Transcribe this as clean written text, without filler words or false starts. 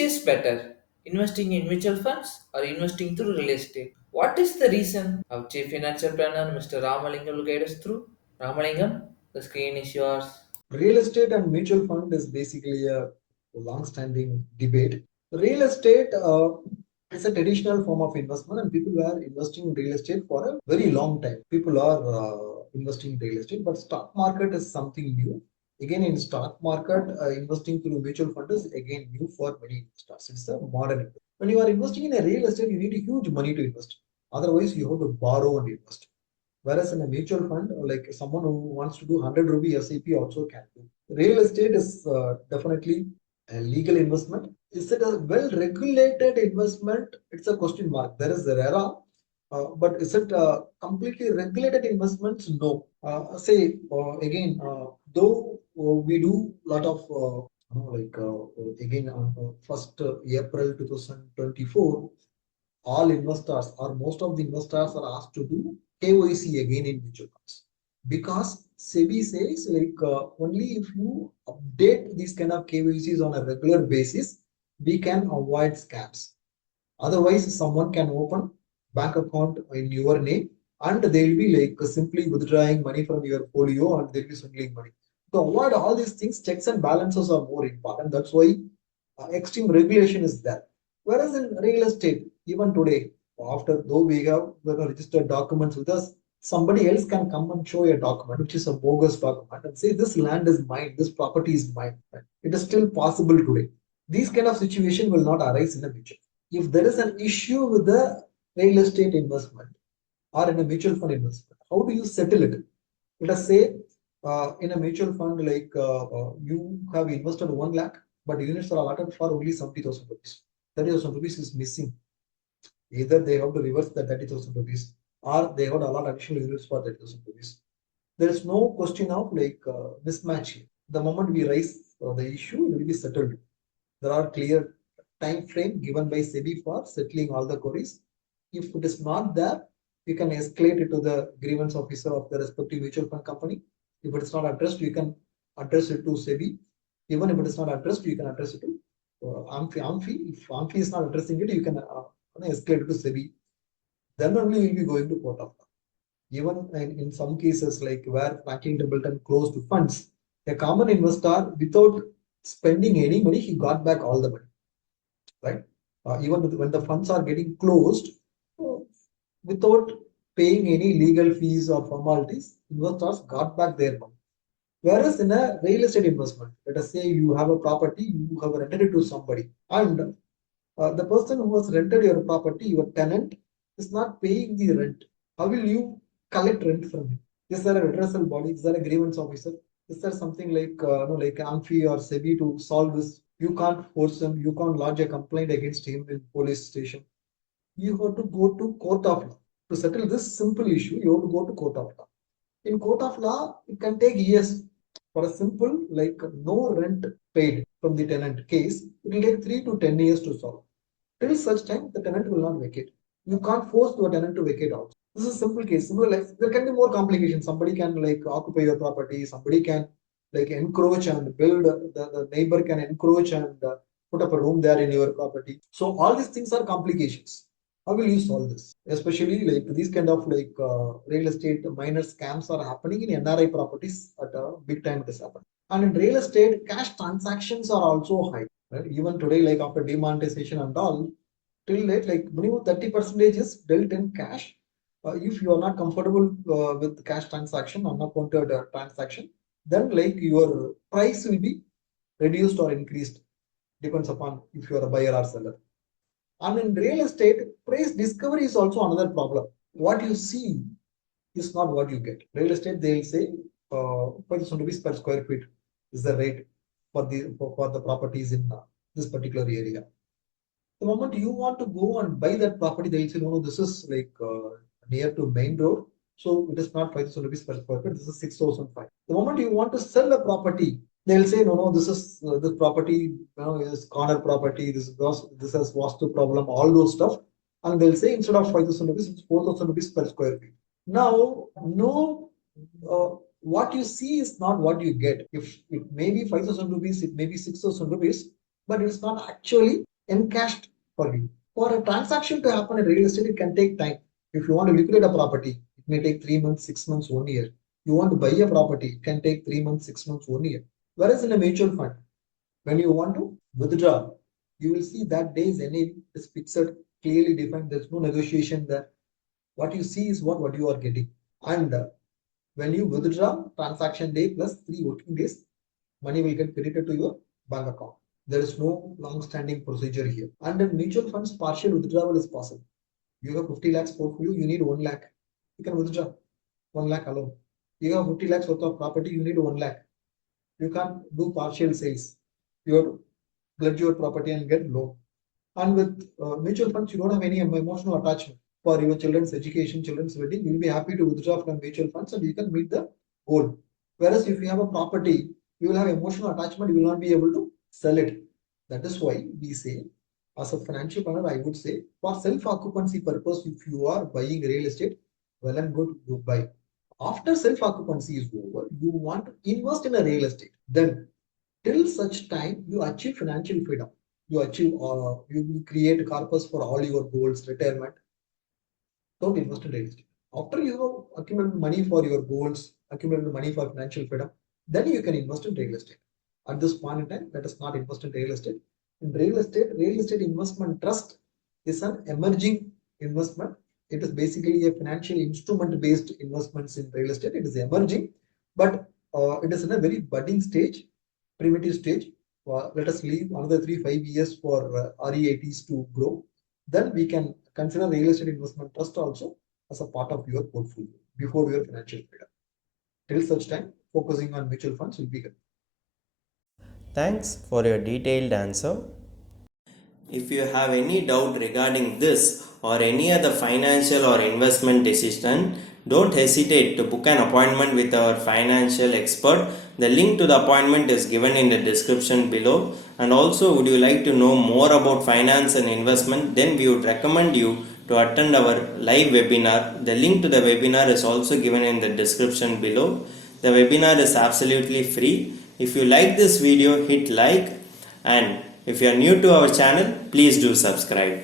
Which is better, investing in mutual funds or investing through real estate? What is the reason? Our chief financial planner, Mr. Ramalingam, will guide us through. Ramalingam, the screen is yours. Real estate and mutual fund is basically a long-standing debate. Real estate is a traditional form of investment, and people were investing in real estate for a very long time. People are investing in real estate, but stock market is something new. Again, in stock market, investing through mutual fund is again new for many investors. It's a modern investment. When you are investing in a real estate, you need huge money to invest. Otherwise, you have to borrow and invest. Whereas in a mutual fund, like someone who wants to do 100 rupee SIP also can do. Real estate is definitely a legal investment. Is it a well regulated investment? It's a question mark. There is RERA, but is it a completely regulated investment? No. Say again, though we do a lot of again on 1st April 2024, all investors or most of the investors are asked to do KYC again in mutual funds because SEBI says only if you update these kind of KYCs on a regular basis, we can avoid scams. Otherwise, someone can open bank account in your name and they will be simply withdrawing money from your folio and they'll be swindling money. To avoid all these things, checks and balances are more important. That's why extreme regulation is there. Whereas in real estate, even today, after though we have registered documents with us, somebody else can come and show a document which is a bogus document and say this land is mine, this property is mine. Right? It is still possible today. These kind of situation will not arise in the future. If there is an issue with the real estate investment or in a mutual fund investment, how do you settle it? Let us say in a mutual fund, you have invested 1 lakh, but units are allotted for only 70,000 rupees. 30,000 rupees is missing. Either they have to reverse the 30,000 rupees or they have to allot additional units for 30,000 rupees. There is no question of mismatch here. The moment we raise the issue, it will be settled. There are clear time frame given by SEBI for settling all the queries. If it is not there, you can escalate it to the grievance officer of the respective mutual fund company. If it is not addressed, you can address it to SEBI. Even if it is not addressed, you can address it to AMFI. If AMFI is not addressing it, you can escalate it to SEBI. Then only you will be going to court of law. Even in some cases, like where Franklin Templeton closed funds, a common investor, without spending any money, he got back all the money. Right? Even when the funds are getting closed, uh, without paying any legal fees or formalities, investors got back their money. Whereas in a real estate investment, let us say you have a property, you have rented it to somebody, and the person who has rented your property, your tenant, is not paying the rent. How will you collect rent from him? Is there a redressal body? Is there a grievance officer? Is there something like AMFI or SEBI to solve this? You can't force him. You can't lodge a complaint against him in police station. You have to go to court of law to settle this simple issue. You have to go to court of law. In court of law, it can take years. For a simple no rent paid from the tenant case, it will take 3 to 10 years to solve. Till such time, the tenant will not vacate. You can't force the tenant to vacate out. This is a simple case. Simple, there can be more complications. Somebody can occupy your property. Somebody can encroach and build. The neighbor can encroach and put up a room there in your property. So all these things are complications. How will you solve this? Especially these kind of real estate minor scams are happening in NRI properties at a big time. It is happening. And in real estate, cash transactions are also high. Right? Even today, like after demonetization and all, till late, minimum 30% is dealt in cash. If you are not comfortable with cash transaction, unaccounted transaction, then your price will be reduced or increased, depends upon if you are a buyer or seller. And in real estate, price discovery is also another problem. What you see is not what you get. Real estate, they will say 5,000 rupees per square feet is the rate for the properties in this particular area. The moment you want to go and buy that property, they will say, no, this is near to main road. So it is not 5,000 rupees per square feet. This is 6,005. The moment you want to sell a property, they'll say, no, this is this property, is corner property. This has vastu problem, all those stuff, and they'll say instead of 5,000 rupees, it's 4,000 rupees per square feet. Now, no, what you see is not what you get. If it may be 5,000 rupees, it may be 6,000 rupees, but it's not actually encashed for you. For a transaction to happen in real estate, it can take time. If you want to liquidate a property, it may take 3 months, 6 months, 1 year. You want to buy a property, it can take 3 months, 6 months, 1 year. Whereas in a mutual fund, when you want to withdraw, you will see that day's NAV is fixed, clearly defined. There's no negotiation there. What you see is what you are getting. And when you withdraw, transaction day plus 3 working days, money will get credited to your bank account. There is no long-standing procedure here. And in mutual funds, partial withdrawal is possible. You have 50 lakhs portfolio, you need 1 lakh. You can withdraw 1 lakh alone. You have 50 lakhs worth of property, you need 1 lakh. You can't do partial sales. You have to pledge your property and get loan. And with mutual funds, you don't have any emotional attachment for your children's education, children's wedding. You'll be happy to withdraw from mutual funds and you can meet the goal. Whereas if you have a property, you will have emotional attachment, you will not be able to sell it. That is why we say, as a financial planner, I would say for self-occupancy purpose, if you are buying real estate, well and good, you buy. After self-occupancy is over, you want to invest in a real estate. Then till such time you achieve financial freedom, you will create a corpus for all your goals, retirement. Don't invest in real estate. After you have accumulated money for your goals, accumulated money for financial freedom, then you can invest in real estate. At this point in time, let us not invest in real estate. In real estate investment trust is an emerging investment. It is basically a financial instrument based investments in real estate. It is emerging, but it is in a very budding stage, primitive stage. Let us leave another 3 5 years for REITs to grow. Then we can consider real estate investment trust also as a part of your portfolio before your financial freedom. Till such time, focusing on mutual funds will be good. Thanks for your detailed answer. If you have any doubt regarding this or any other financial or investment decision, don't hesitate to book an appointment with our financial expert. The link to the appointment is given in the description below. And also, would you like to know more about finance and investment? Then we would recommend you to attend our live webinar. The link to the webinar is also given in the description below. The webinar is absolutely free. If you like this video, hit like, and if you are new to our channel, please do subscribe.